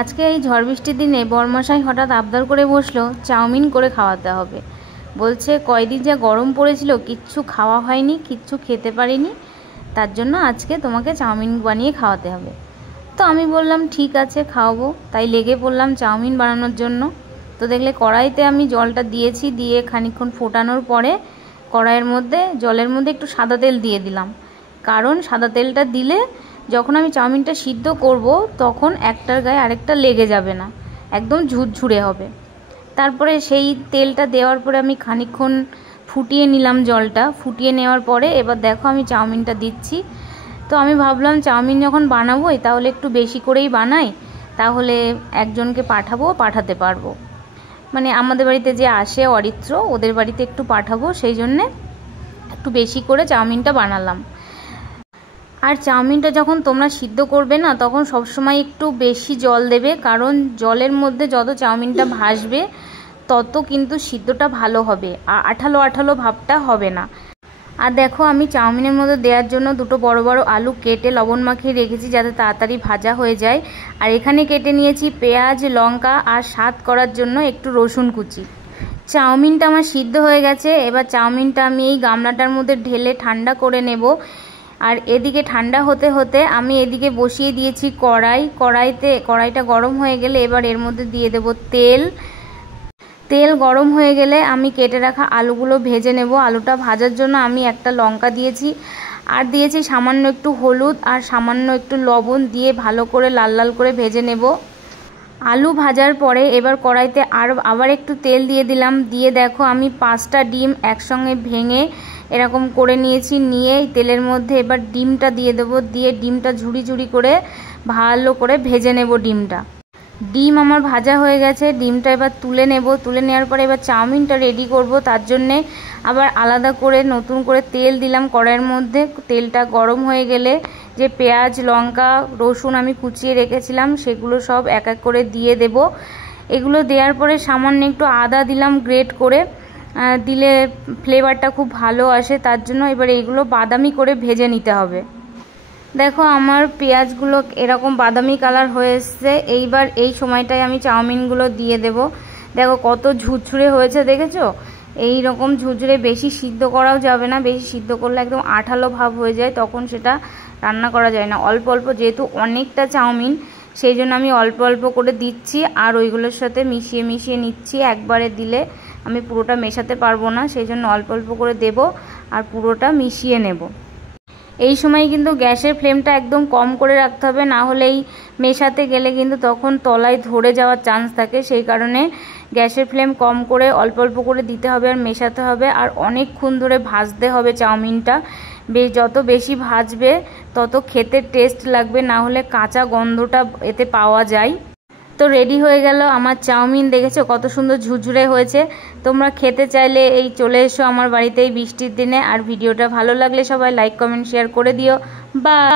আজকে এই ঝড় বৃষ্টির দিনে বরমশাই হঠাৎ আবদার করে বসলো চাউমিন করে খাওয়াতে হবে। বলছে কয়দিন যা গরম পড়েছিল, কিচ্ছু খাওয়া হয়নি, কিচ্ছু খেতে পারিনি, তার জন্য আজকে তোমাকে চাউমিন বানিয়ে খাওয়াতে হবে। তো আমি বললাম ঠিক আছে খাওয়াবো, তাই লেগে পড়লাম চাউমিন বানানোর জন্য। তো দেখলে কড়াইতে আমি জলটা দিয়েছি, দিয়ে খানিকক্ষণ ফোটানোর পরে কড়াইয়ের মধ্যে জলের মধ্যে একটু সাদা তেল দিয়ে দিলাম, কারণ সাদা তেলটা দিলে যখন আমি চাউমিনটা সিদ্ধ করব তখন একটার গায়ে আরেকটা লেগে যাবে না, একদম ঝুরঝুরে হবে। তারপরে সেই তেলটা দেওয়ার পরে আমি খানিকক্ষণ ফুটিয়ে নিলাম, জলটা ফুটিয়ে নেওয়ার পরে এবার দেখো আমি চাউমিনটা দিচ্ছি। তো আমি ভাবলাম চাউমিন যখন বানাবোই তাহলে একটু বেশি করেই বানাই, তাহলে একজনকে পাঠাতে পারবো, মানে আমাদের বাড়িতে যে আসে অরিত্র, ওদের বাড়িতে একটু পাঠাবো, সেই জন্যে একটু বেশি করে চাউমিনটা বানালাম। আর চাউমিনটা যখন তোমরা সিদ্ধ করবে না তখন সবসময় একটু বেশি জল দেবে, কারণ জলের মধ্যে যত চাউমিনটা ভাসবে তত কিন্তু সিদ্ধটা ভালো হবে, আর আঠালো আঠালো ভাবটা হবে না। আর দেখো আমি চাউমিনের মধ্যে দেওয়ার জন্য দুটো বড় বড় আলু কেটে লবণ মাখিয়ে রেখেছি যাতে তাড়াতাড়ি ভাজা হয়ে যায়। আর এখানে কেটে নিয়েছি পেঁয়াজ, লঙ্কা আর স্বাদ করার জন্য একটু রসুন কুচি। চাউমিনটা আমার সিদ্ধ হয়ে গেছে, এবার চাউমিনটা আমি এই গামলাটার মধ্যে ঢেলে ঠান্ডা করে নেব। আর এদিকে ঠান্ডা হতে হতে আমি এদিকে বসিয়ে দিয়েছি কড়াইটা গরম হয়ে গেলে এবার এর মধ্যে দিয়ে দেব তেল গরম হয়ে গেলে আমি কেটে রাখা আলুগুলো ভেজে নেব। আলুটা ভাজার জন্য আমি একটা লঙ্কা দিয়েছি, আর দিয়েছি সামান্য একটু হলুদ আর সামান্য একটু লবণ, দিয়ে ভালো করে লাল লাল করে ভেজে নেব। আলু ভাজার পরে এবার কড়াইতে আবার একটু তেল দিয়ে দিলাম, দিয়ে দেখো আমি 5টা ডিম একসঙ্গে ভেঙে এরকম করে নিয়েছি। নিয়ে তেলের মধ্যে এবার ডিমটা দিয়ে দেবো, দিয়ে ডিমটা ঝুড়ি ঝুড়ি করে ভালো করে ভেজে নেব। ডিম আমার ভাজা হয়ে গেছে, ডিমটা এবার তুলে নেব। তুলে নেওয়ার পরে এবার চাউমিনটা রেডি করব, তার জন্যে আবার আলাদা করে নতুন করে তেল দিলাম কড়াইয়ের মধ্যে। তেলটা গরম হয়ে গেলে যে পেঁয়াজ, লঙ্কা, রসুন আমি কুচিয়ে রেখেছিলাম সেগুলো সব এক এক করে দিয়ে দেব। এগুলো দেওয়ার পরে সামান্য একটু আদা দিলাম গ্রেট করে, দিলে ফ্লেভারটা খুব ভালো আসে, তার জন্য এবার এইগুলো বাদামি করে ভেজে নিতে হবে। দেখো আমার পেঁয়াজগুলো এরকম বাদামি কালার হয়ে এসছে। এইবার এই সময়টায় আমি চাউমিনগুলো দিয়ে দেব। দেখো কত ঝুরঝুরে হয়েছে, দেখেছো? এই রকম ঝুরঝুরে, বেশি সিদ্ধ করাও যাবে না, বেশি সিদ্ধ করলে একদম আঠালো ভাব হয়ে যায়, তখন সেটা রান্না করা যায় না। অল্প অল্প, যেহেতু অনেকটা চাউমিন সেই জন্য আমি অল্প অল্প করে দিচ্ছি আর ওইগুলোর সাথে মিশিয়ে মিশিয়ে নিচ্ছি। একবারে দিলে আমি পুরোটা মেশাতে পারবো না, সেই জন্য অল্প অল্প করে দেব আর পুরোটা মিশিয়ে নেব। এই সময় কিন্তু গ্যাসের ফ্লেমটা একদম কম করে রাখতে হবে, না হলে এই মেশাতে গেলে কিন্তু তখন তলায় ধরে যাওয়ার চান্স থাকে। সেই কারণে গ্যাসের ফ্লেম কম করে অল্প অল্প করে দিতে হবে আর মেশাতে হবে, আর অনেকক্ষণ ধরে ভাজতে হবে চাউমিনটা। যত বেশি ভাজবে তত খেতে টেস্ট লাগবে, না হলে কাঁচা গন্ধটা এতে পাওয়া যায়। তো রেডি হয়ে গেল আমার চাউমিন, দেখেছো কত সুন্দর ঝুরঝুরে হয়েছে। তোমরা খেতে চাইলে এই চলে এসো আমার বাড়িতে এই বৃষ্টির দিনে। আর ভিডিওটা ভালো লাগলে সবাই লাইক, কমেন্ট, শেয়ার করে দিও। বাই।